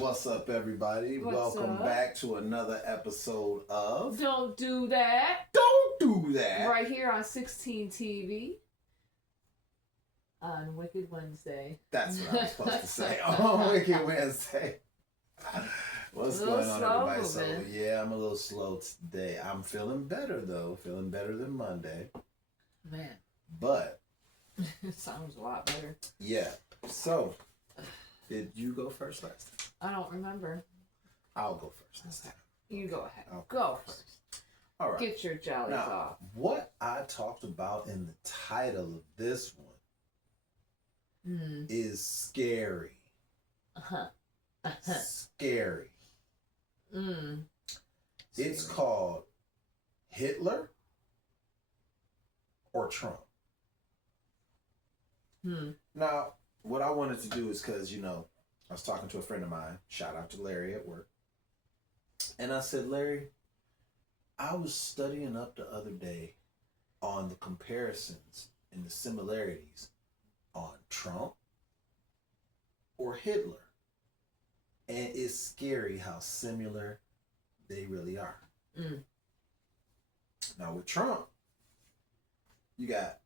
What's up, everybody? What's Welcome up? back to another episode of Don't Do That. Don't Do That. Right here on 16 TV on Wicked Wednesday. That's what I was supposed to say. On Wicked Wednesday. What's going on, everybody? So, yeah, I'm a little slow today. I'm feeling better, though. Feeling better than Monday. Man. But. It sounds a lot better. Yeah. So, did you go first last time? I don't remember. I'll go first this time. You go ahead. I'll go first. All right. Get your jollies off. What I talked about in the title of this one is scary. Scary. It's called Hitler or Trump. Now, what I wanted to do is because, I was talking to a friend of mine, shout out to Larry at work. And I said, Larry, I was studying up the other day on the comparisons and the similarities on Trump or Hitler. And it's scary how similar they really are. Now with Trump, you got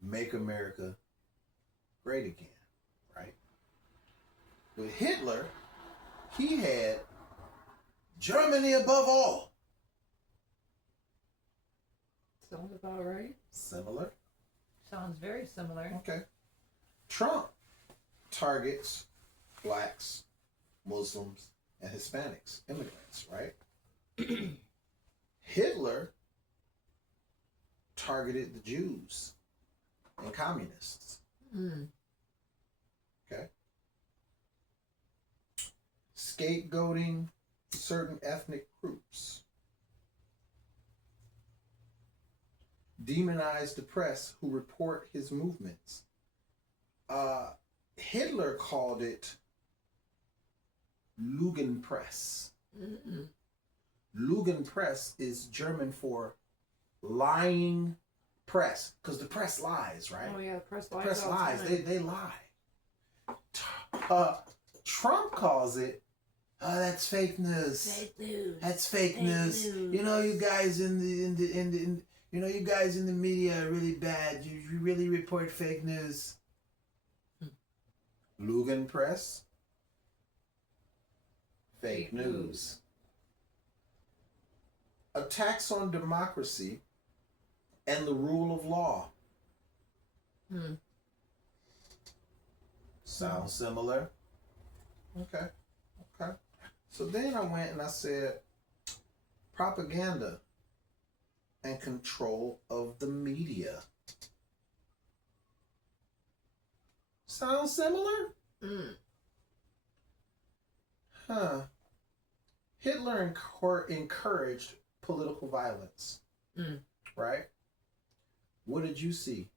Make America Great Again, right? With Hitler, he had Germany above all. Sounds about right. Similar? Sounds very similar. Okay. Trump targets blacks, Muslims, and Hispanics, immigrants, right? Hitler targeted the Jews and communists. Okay. Scapegoating certain ethnic groups. Demonize the press who report his movements. Hitler called it Lügenpresse. Lügenpresse is German for lying press, because the press lies, right? Oh yeah, the press lies. The press lies. They lie. Trump calls it, that's fake news. Fake news. That's fake news. You know, you guys in the you guys in the media are really bad. You really report fake news. Lügenpresse. Fake news. Attacks on democracy and the rule of law. Sounds similar. Okay. So then I went and I said, propaganda and control of the media. Sounds similar? Hitler encouraged political violence. Right? What did you see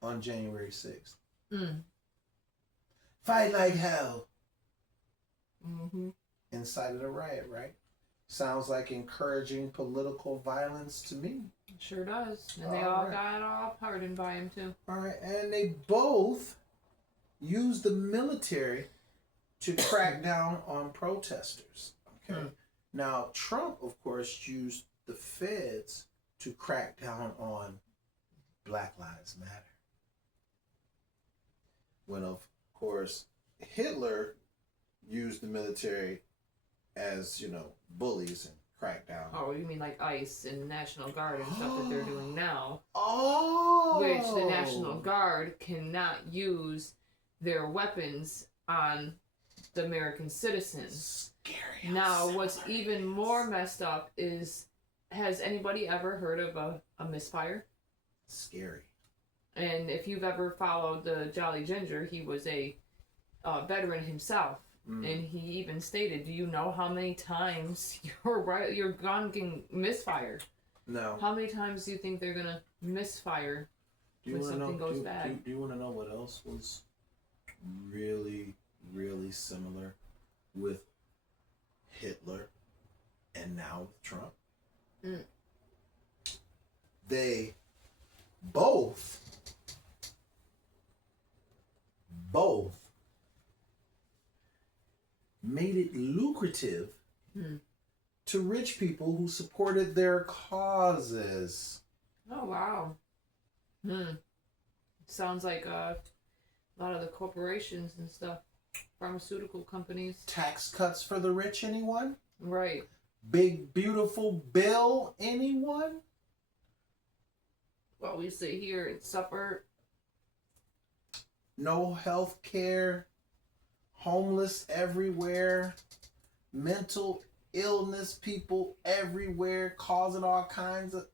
on January 6th? Fight like hell. Incited a riot, right? Sounds like encouraging political violence to me. Sure does. And they all got all pardoned by him too. All right, and they both used the military to crack down on protesters. Okay. Now, Trump, of course, used the feds to crack down on Black Lives Matter. When, of course, Hitler used the military as, bullies and crack down. Oh, you mean like ICE and National Guard and stuff that they're doing now. Which the National Guard cannot use their weapons on the American citizens. Scary. Now, what's even more messed up is, has anybody ever heard of a misfire? Scary. And if you've ever followed the Jolly Ginger, he was a veteran himself. And he even stated, do you know how many times your gun can misfire? No. How many times do you think they're going to misfire when something goes bad? Do you want to know what else was really, really similar with Hitler and now with Trump? They both made it lucrative Hmm. to rich people who supported their causes. Oh, wow. Sounds like a lot of the corporations and stuff, pharmaceutical companies. Tax cuts for the rich, anyone? Right. Big beautiful bill, anyone? Well, we sit here and suffer. No health care, homeless everywhere, mental illness people everywhere, causing all kinds of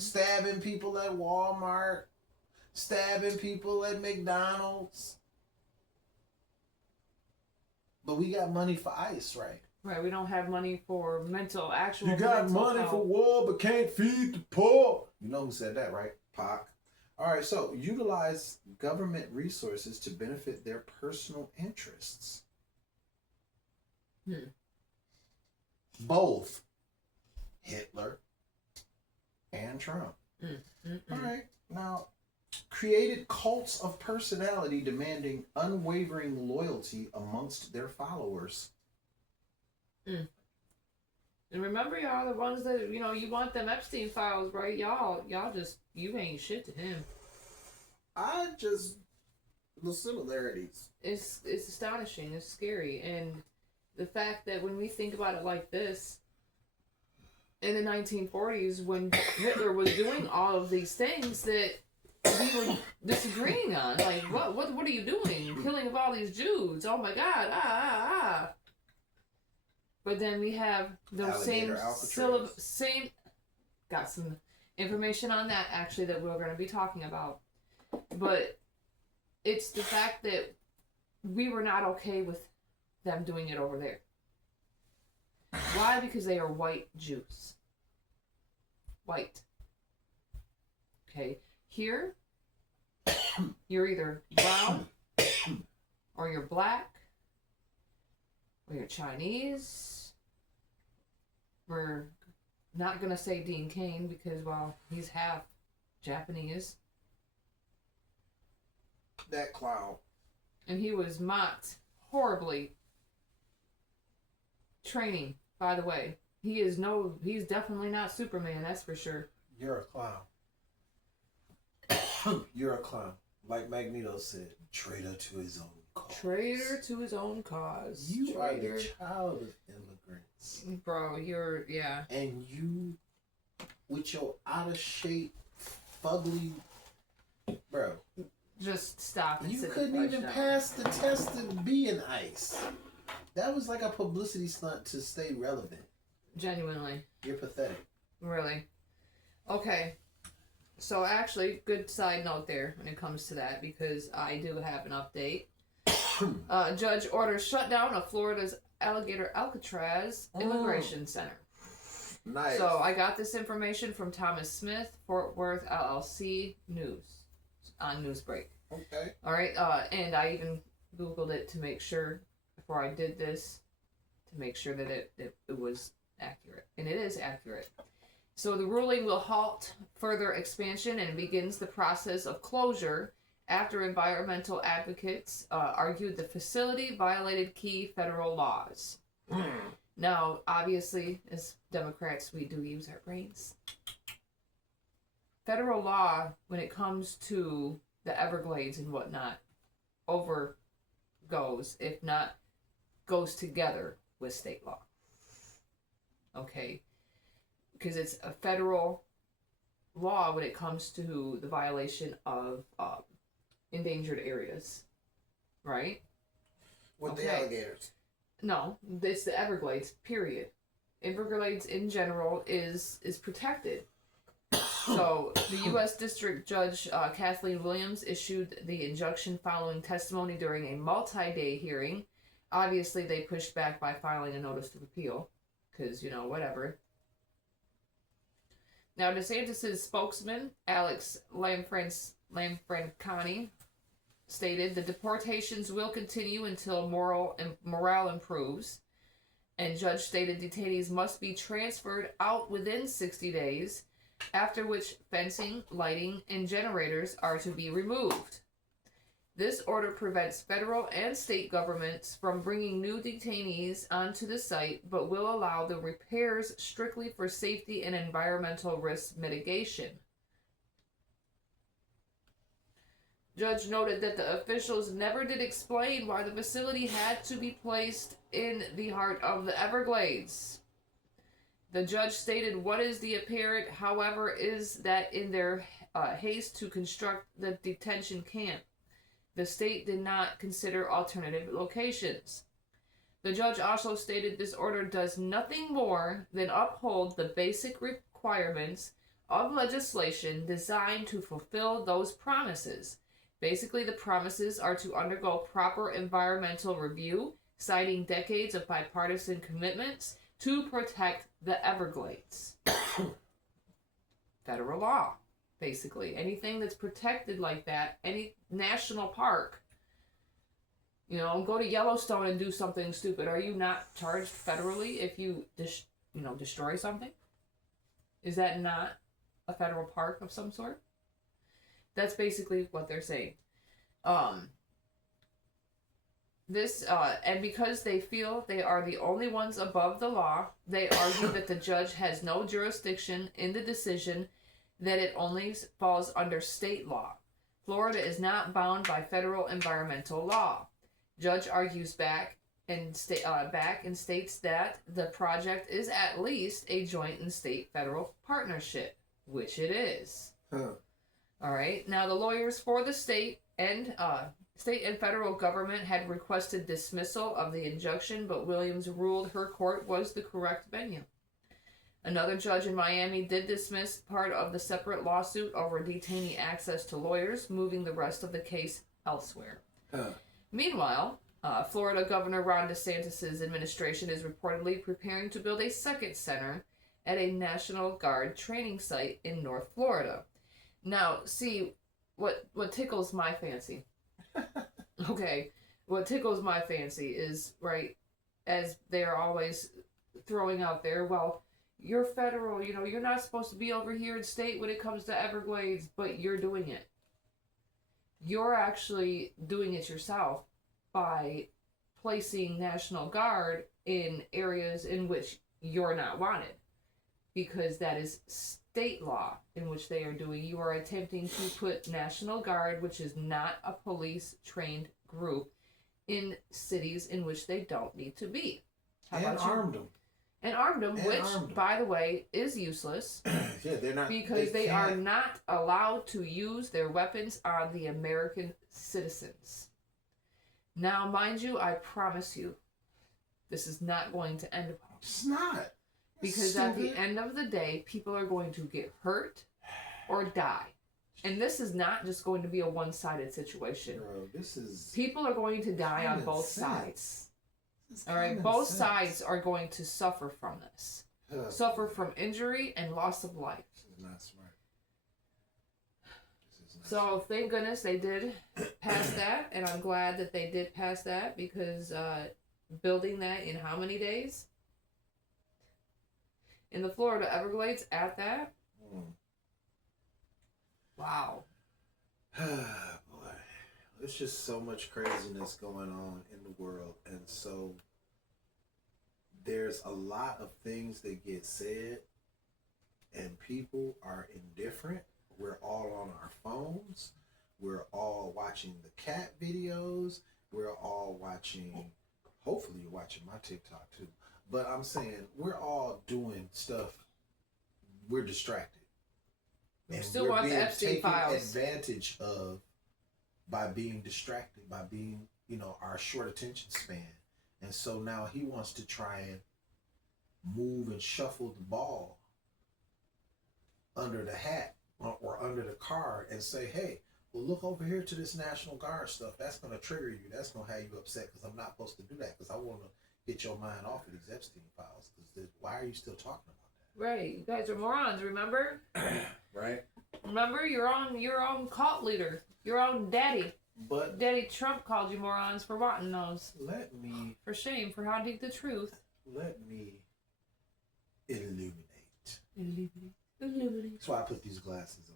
stabbing people at Walmart, stabbing people at McDonald's. But we got money for ICE, right? Right, we don't have money for actual You got mental money health. for war, but can't feed the poor. You know who said that, right? Pac. All right, so utilize government resources to benefit their personal interests. Both Hitler and Trump. All right, now created cults of personality demanding unwavering loyalty amongst their followers. And remember, y'all, the ones that, you want them Epstein files, right? Y'all just, you ain't shit to him. The similarities. It's astonishing. It's scary. And the fact that when we think about it like this, in the 1940s, when Hitler was doing all of these things that we were disagreeing on, like, what are you doing? Killing of all these Jews. Oh my God. But then we have those Alligator Alcatraz. same. Got some information on that actually that we're going to be talking about. But it's the fact that we were not okay with them doing it over there. Why? Because they are white Jews. White. Okay. Here, you're either brown, or you're black, or you're Chinese. We're not going to say Dean Cain because, well, he's half Japanese. That clown. And he was mocked horribly. Training, by the way. He's definitely not Superman, that's for sure. You're a clown. You're a clown. Like Magneto said, traitor to his own cause. Traitor to his own cause. You Traitor. are the child of immigrants. Bro, yeah. And you, with your out of shape, fugly, bro. Just stop and You sit couldn't the even down. pass the test to be in ICE. That was like a publicity stunt to stay relevant. Genuinely. You're pathetic. Really. Okay. So actually, good side note there when it comes to that, because I do have an update. Judge orders shutdown of Florida's Alligator Alcatraz Immigration Center. Nice. So I got this information from Thomas Smith, Fort Worth LLC News on Newsbreak. Okay. All right. And I even Googled it to make sure before I did this, to make sure that it was accurate, and it is accurate. So the ruling will halt further expansion and begins the process of closure after environmental advocates argued the facility violated key federal laws. Now, obviously, as Democrats, we do use our brains. Federal law, when it comes to the Everglades and whatnot, overgoes, if not goes together with state law. Okay? Because it's a federal law when it comes to the violation of endangered areas, right? With the alligators. No, it's the Everglades, period. Everglades in general is protected. So the U.S. District Judge Kathleen Williams issued the injunction following testimony during a multi-day hearing. Obviously, they pushed back by filing a notice of appeal, because, whatever. Now, DeSantis' spokesman, Alex Lanfranconi, stated the deportations will continue until morale improves, and judge stated detainees must be transferred out within 60 days, after which fencing, lighting, and generators are to be removed. This order prevents federal and state governments from bringing new detainees onto the site, but will allow the repairs strictly for safety and environmental risk mitigation. Judge noted that the officials never did explain why the facility had to be placed in the heart of the Everglades. The judge stated what is the apparent, however, is that in their haste to construct the detention camp, the state did not consider alternative locations. The judge also stated this order does nothing more than uphold the basic requirements of legislation designed to fulfill those promises. Basically, the promises are to undergo proper environmental review, citing decades of bipartisan commitments to protect the Everglades. Federal law, basically. Anything that's protected like that, any national park, go to Yellowstone and do something stupid. Are you not charged federally if you, destroy something? Is that not a federal park of some sort? That's basically what they're saying. And because they feel they are the only ones above the law, they argue that the judge has no jurisdiction in the decision, that it only falls under state law. Florida is not bound by federal environmental law. Judge argues back and states that the project is at least a joint and state-federal partnership, which it is. All right. Now, the lawyers for the state and federal government had requested dismissal of the injunction, but Williams ruled her court was the correct venue. Another judge in Miami did dismiss part of the separate lawsuit over detainee access to lawyers, moving the rest of the case elsewhere. Meanwhile, Florida Governor Ron DeSantis' administration is reportedly preparing to build a second center at a National Guard training site in North Florida. Now, see, what tickles my fancy. Okay, what tickles my fancy is, right, as they're always throwing out there, well, you're federal, you're not supposed to be over here in state when it comes to Everglades, but you're doing it. You're actually doing it yourself by placing National Guard in areas in which you're not wanted, because that is state law in which they are doing. You are attempting to put National Guard, which is not a police trained group, in cities in which they don't need to be. Armed them. And armed them, which, by the way, is useless. Yeah, they're not. Because they are not allowed to use their weapons on the American citizens. Now, mind you, I promise you, this is not going to end well. It's not. Because at the end of the day, people are going to get hurt or die. And this is not just going to be a one-sided situation. Bro, this is... People are going to die on both sides. All right? Both sides are going to suffer from this. Suffer from injury and loss of life. This is not smart. So, thank goodness they did pass that. And I'm glad that they did pass that, because building that in how many days? In the Florida Everglades at that? Wow. Boy. There's just so much craziness going on in the world. And so there's a lot of things that get said and people are indifferent. We're all on our phones. We're all watching the cat videos. We're all watching, hopefully you're watching my TikTok too. But I'm saying we're all doing stuff. We're distracted. And still want the Epstein files. Advantage of by being distracted, by being, our short attention span. And so now he wants to try and move and shuffle the ball under the hat or under the card and say, hey, well, look over here to this National Guard stuff. That's going to trigger you. That's going to have you upset because I'm not supposed to do that because I want to get your mind off of these Epstein files. Because why are you still talking about that? Right. You guys are morons, remember? Right. Remember, your own cult leader, your own daddy. But Daddy Trump called you morons for wanting those. Let me... For shame, for hiding the truth. Let me illuminate. Illuminate. That's why I put these glasses on.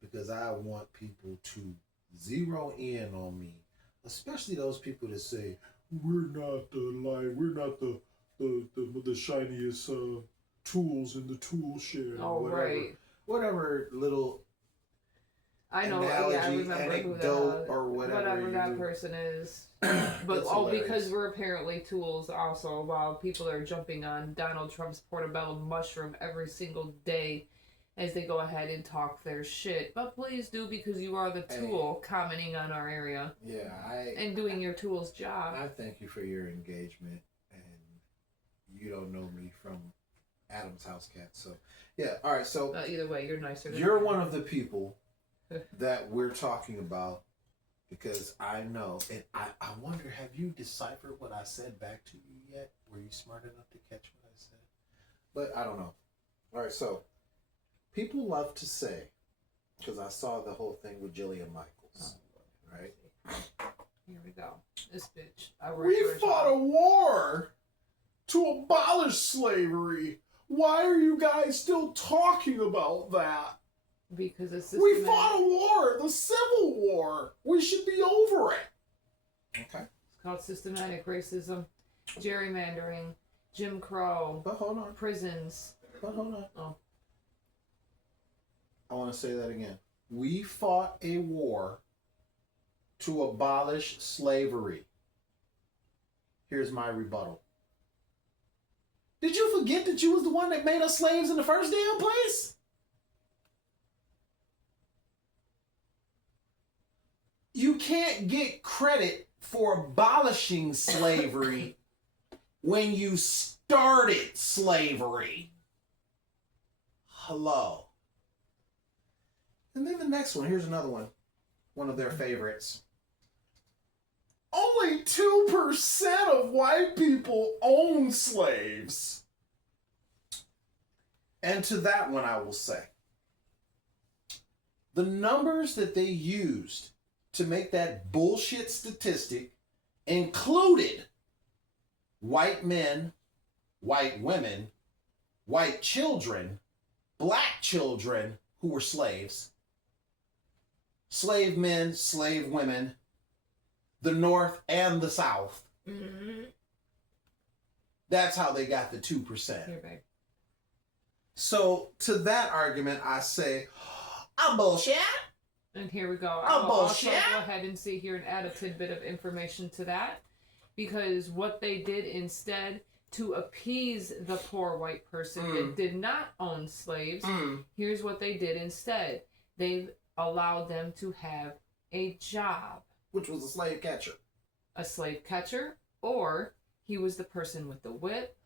Because I want people to zero in on me, especially those people that say we're not the light, we're not the shiniest tools in the tool shed. Oh, whatever, right. Whatever little I know. analogy, Yeah, I remember anecdote, or whatever that person is. But because we're apparently tools also, while people are jumping on Donald Trump's portobello mushroom every single day as they go ahead and talk their shit. But please do, because you are the tool commenting on our area. Yeah, and doing your tool's job. I thank you for your engagement, and you don't know me from Adam's house cat. So, yeah, all right. So either way, you're nicer. You're one of the people that we're talking about, because I know, and I wonder, have you deciphered what I said back to you yet? Were you smart enough to catch what I said? But I don't know. All right, so people love to say, because I saw the whole thing with Jillian Michaels, right? Here we go. This bitch. We fought a war to abolish slavery. Why are you guys still talking about that? Because it's we fought a war, the Civil War. We should be over it. Okay. It's called systematic racism, gerrymandering, Jim Crow. But hold on. Prisons. But hold on. Oh. I want to say that again. We fought a war to abolish slavery. Here's my rebuttal. Did you forget that you was the one that made us slaves in the first damn place? You can't get credit for abolishing slavery when you started slavery. Hello. And then the next one, here's another one. One of their favorites. Only 2% of white people own slaves. And to that one I will say, the numbers that they used to make that bullshit statistic included white men, white women, white children, black children who were slaves, slave men, slave women, the North and the South. Mm-hmm. That's how they got the 2%. Here, babe. So to that argument, I say, I'm bullshit. And here we go. I'm I'll also bullshit. go ahead and see here and add a tidbit of information to that. Because what they did instead to appease the poor white person that did not own slaves, here's what they did instead. They allowed them to have a job. Which was a slave catcher. A slave catcher, or he was the person with the whip.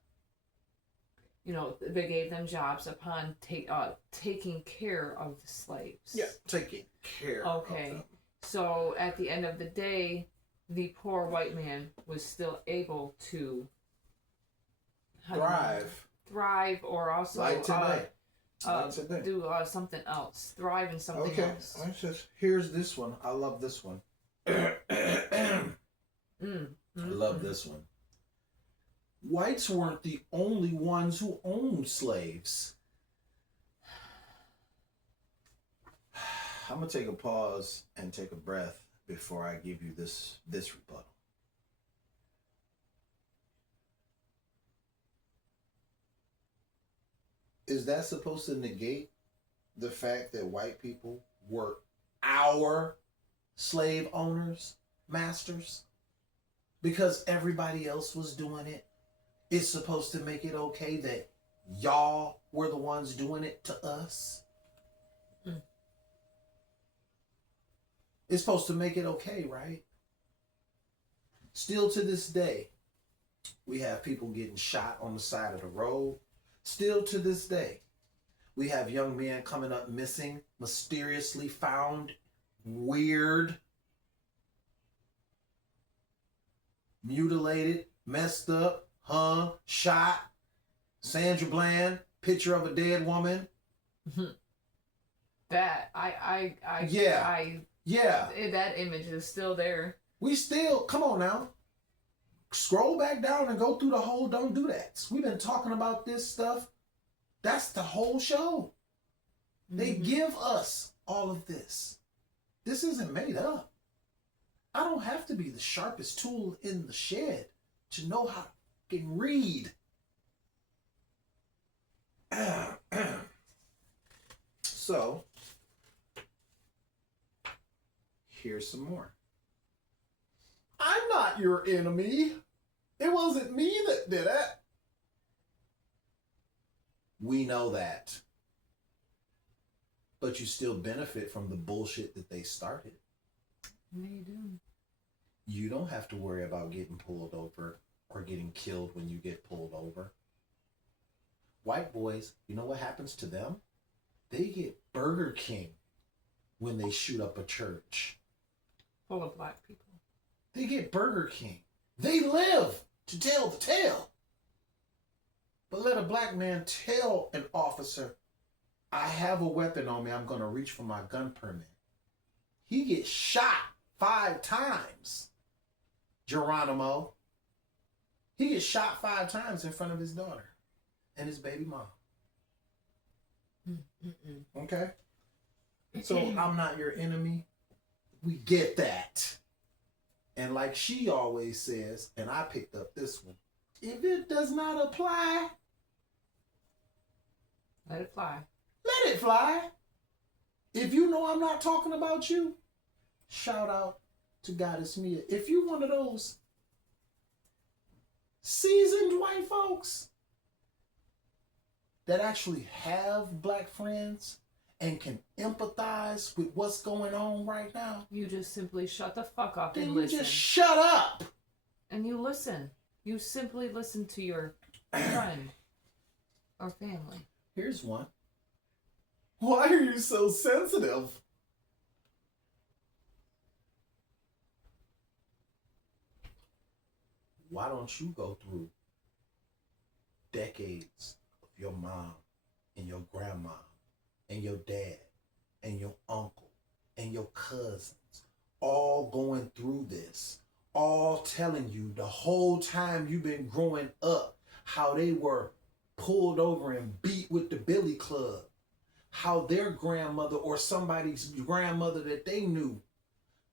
You know, they gave them jobs upon taking care of the slaves. Yeah, taking care of them. So at the end of the day, the poor white man was still able to thrive, or also like today. do something else. Thrive in something else. Okay, here's this one. I love this one. I love this one. Whites weren't the only ones who owned slaves. I'm going to take a pause and take a breath before I give you this rebuttal. Is that supposed to negate the fact that white people were our slave owners, masters? Because everybody else was doing it, it's supposed to make it okay that y'all were the ones doing it to us? It's supposed to make it okay, right? Still to this day, we have people getting shot on the side of the road. Still to this day, we have young men coming up missing, mysteriously found, weird, mutilated, messed up, hung, shot. Sandra Bland, picture of a dead woman. That that image is still there. We still, come on now. Scroll back down and go through the whole Don't Do That. We've been talking about this stuff. That's the whole show. They give us all of this. This isn't made up. I don't have to be the sharpest tool in the shed to know how to fucking read. So, here's some more. I'm not your enemy. It wasn't me that did it. We know that. But you still benefit from the bullshit that they started. Yeah, you do. You don't have to worry about getting pulled over or getting killed when you get pulled over. White boys, you know what happens to them? They get Burger King when they shoot up a church. Full of black people. They get Burger King. They live to tell the tale. But let a black man tell an officer, I have a weapon on me, I'm going to reach for my gun permit. He gets shot 5 times. Geronimo. He gets shot 5 times in front of his daughter and his baby mom. Okay? So I'm not your enemy. We get that. And like she always says, and I picked up this one, if it does not apply, let it fly. Let it fly. If you know I'm not talking about you, shout out to Goddess Mia. If you one of those seasoned white folks that actually have black friends and can empathize with what's going on right now, You just simply shut the fuck up then and you listen. just shut up. And you listen. You simply listen to your friend or family. Here's one. Why are you so sensitive? Why don't you go through decades of your mom and your grandma and your dad and your uncle and your cousins all going through this, all telling you the whole time you've been growing up how they were pulled over and beat with the billy club, how their grandmother or somebody's grandmother that they knew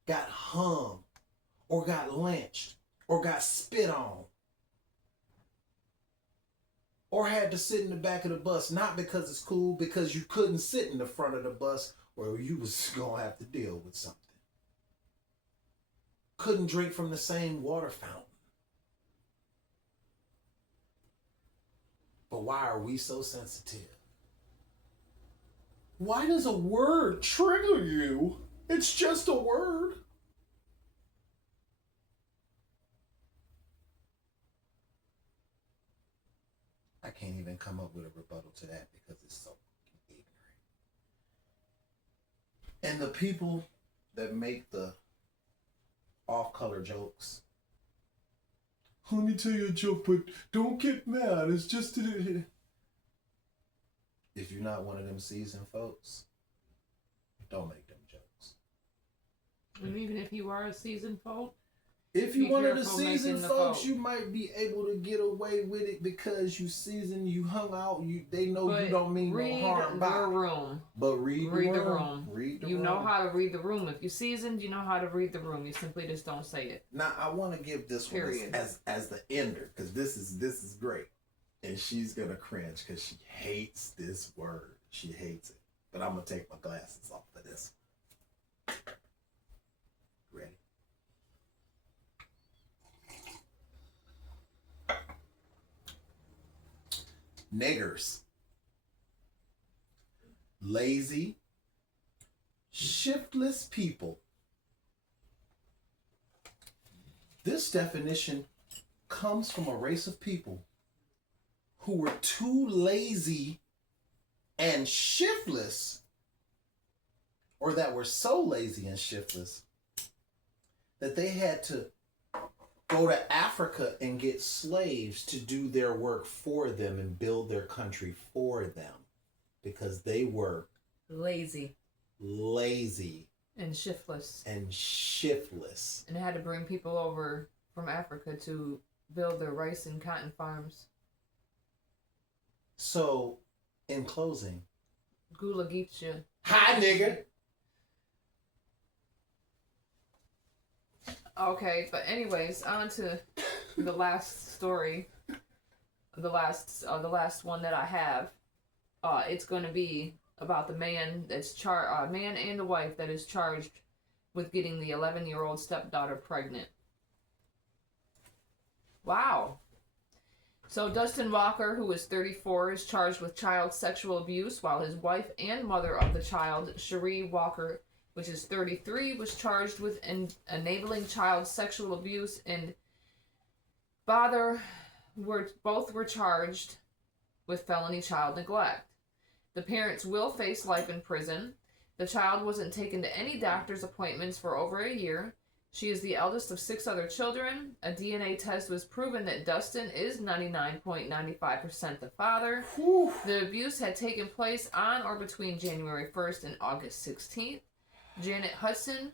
got hung or got lynched or got spit on or had to sit in the back of the bus, not because it's cool, because you couldn't sit in the front of the bus or you was gonna have to deal with something. Couldn't drink from the same water fountain. But why are we so sensitive? Why does a word trigger you? It's just a word. I can't even come up with a rebuttal to that because it's so ignorant. And the people that make the off-color jokes. Let me tell you a joke, but don't get mad. It's just a... If you're not one of them seasoned folks, don't make them jokes. And even if you are a seasoned folk, If you're Be one of the careful seasoned making the folks, vote. you might be able to get away with it because you seasoned, you hung out, they know but you don't mean read no harm the by. room. But read the room. Read the You room. know how to read the room. If you're seasoned, you know how to read the room. You simply just don't say it. Now I want to give this one Period. as the ender because this is great, and she's gonna cringe because she hates this word. She hates it. But I'm gonna take my glasses off for this. Ready? Niggers. Lazy, shiftless people. This definition comes from a race of people who were too lazy and shiftless, or that were so lazy and shiftless that they had to go to Africa and get slaves to do their work for them and build their country for them because they were Lazy lazy and shiftless. and shiftless. And had to bring people over from Africa to build their rice and cotton farms. So, in closing, Gula Geetsha. hi nigger. Okay, but anyways, on to the last story. The last one that I have. It's going to be about the man that's man and the wife that is charged with getting the 11-year-old stepdaughter pregnant. Wow. So Dustin Walker, who is 34, is charged with child sexual abuse, while his wife and mother of the child, Cherie Walker, which is 33, was charged with enabling child sexual abuse, and both were charged with felony child neglect. The parents will face life in prison. The child wasn't taken to any doctor's appointments for over a year. She is the eldest of 6 other children. A DNA test was proven that Dustin is 99.95% the father. Whew. The abuse had taken place on or between January 1st and August 16th. Janet Hudson,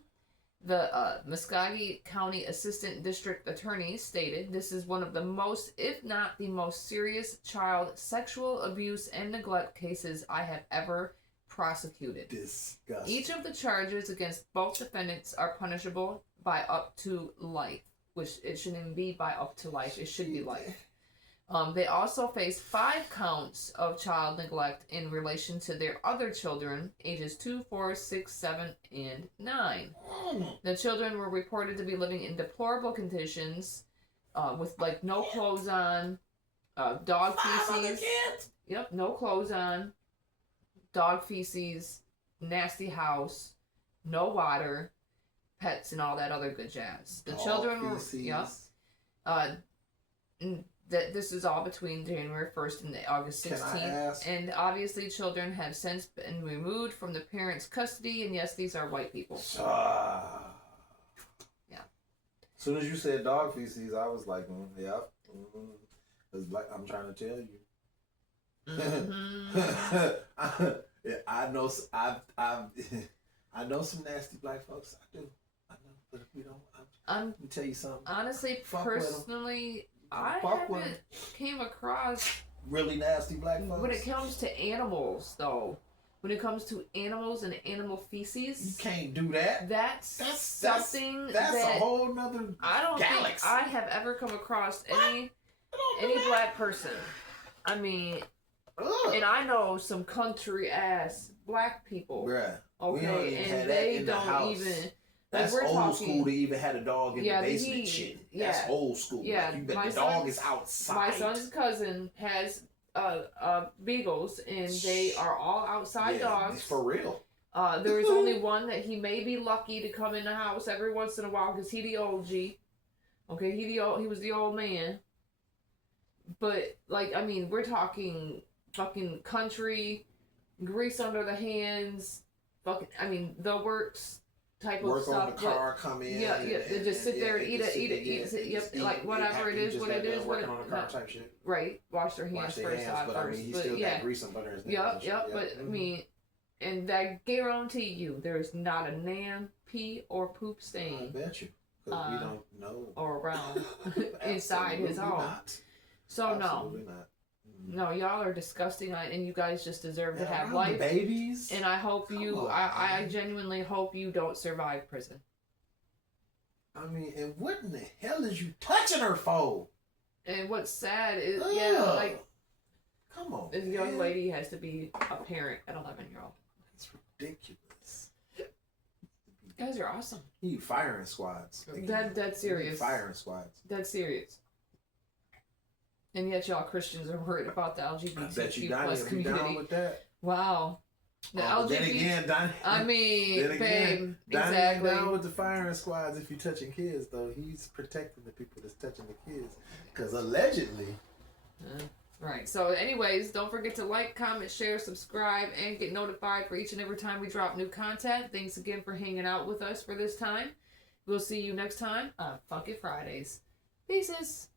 the Muskogee County Assistant District Attorney, stated, "This is one of the most, if not the most serious child sexual abuse and neglect cases I have ever prosecuted. Disgusting. Each of the charges against both defendants are punishable by up to life," which it shouldn't even be by up to life. It should be life. They also face 5 counts of child neglect in relation to their other children, ages 2, 4, 6, 7, and 9. The children were reported to be living in deplorable conditions, with like no clothes on, dog feces. Yep, no clothes on, dog feces, nasty house, no water, pets, and all that other good jazz. The children were that this is all between January 1st and August 16th. And obviously children have since been removed from the parents' custody, and yes, these are white people. Yeah. Yeah. As soon as you said dog feces, I was like, yeah. It's like I'm trying to tell you. I know. I know some nasty black folks. I do. I know, but if we don't, let me tell you something. Honestly, personally, I haven't came across really nasty black folks. When it comes to animals, though, when it comes to animals and animal feces, you can't do that. That's something that's that a whole nother I don't galaxy. think I have ever come across any black person. I mean, and I know some country ass black people. Bruh, okay, and they don't even. That's like, old school to even have a dog in the basement shit. Yeah, that's old school. Yeah, like, the dog is outside. My son's cousin has beagles, and they are all outside dogs. For real. There is only one that he may be lucky to come in the house every once in a while because he the OG. Okay, he was the old man. But like, I mean, we're talking fucking country, grease under the hands, fucking. I mean, the works. Type work of stuff. on the car, come in. Yeah, they just sit there and eat it. Yep, whatever it is, what it is. Working on the car type shit. Right, wash their hands first. But I mean, he still got grease and butter. Yep. But I mean, and I guarantee you, there's not a nan, pee, or poop stain. I bet you, because we don't know or around inside his home. So absolutely not. No, y'all are disgusting, and you guys just deserve to have life. Babies. And I hope I genuinely hope you don't survive prison. I mean, and what in the hell is you touching her for? And what's sad is, come on, this young lady has to be a parent at 11-year-old. It's ridiculous. You guys are awesome. You need firing squads. Dead serious. Firing squads. Dead serious. And yet y'all Christians are worried about the LGBTQ plus community. Down with that. Wow. The LGBT. Then again, Donnie. I mean, babe, Donnie exactly. Down with the firing squads. If you're touching kids, though, he's protecting the people that's touching the kids, because allegedly. Right. So, anyways, don't forget to like, comment, share, subscribe, and get notified for each and every time we drop new content. Thanks again for hanging out with us for this time. We'll see you next time on Funky Fridays. Peaces.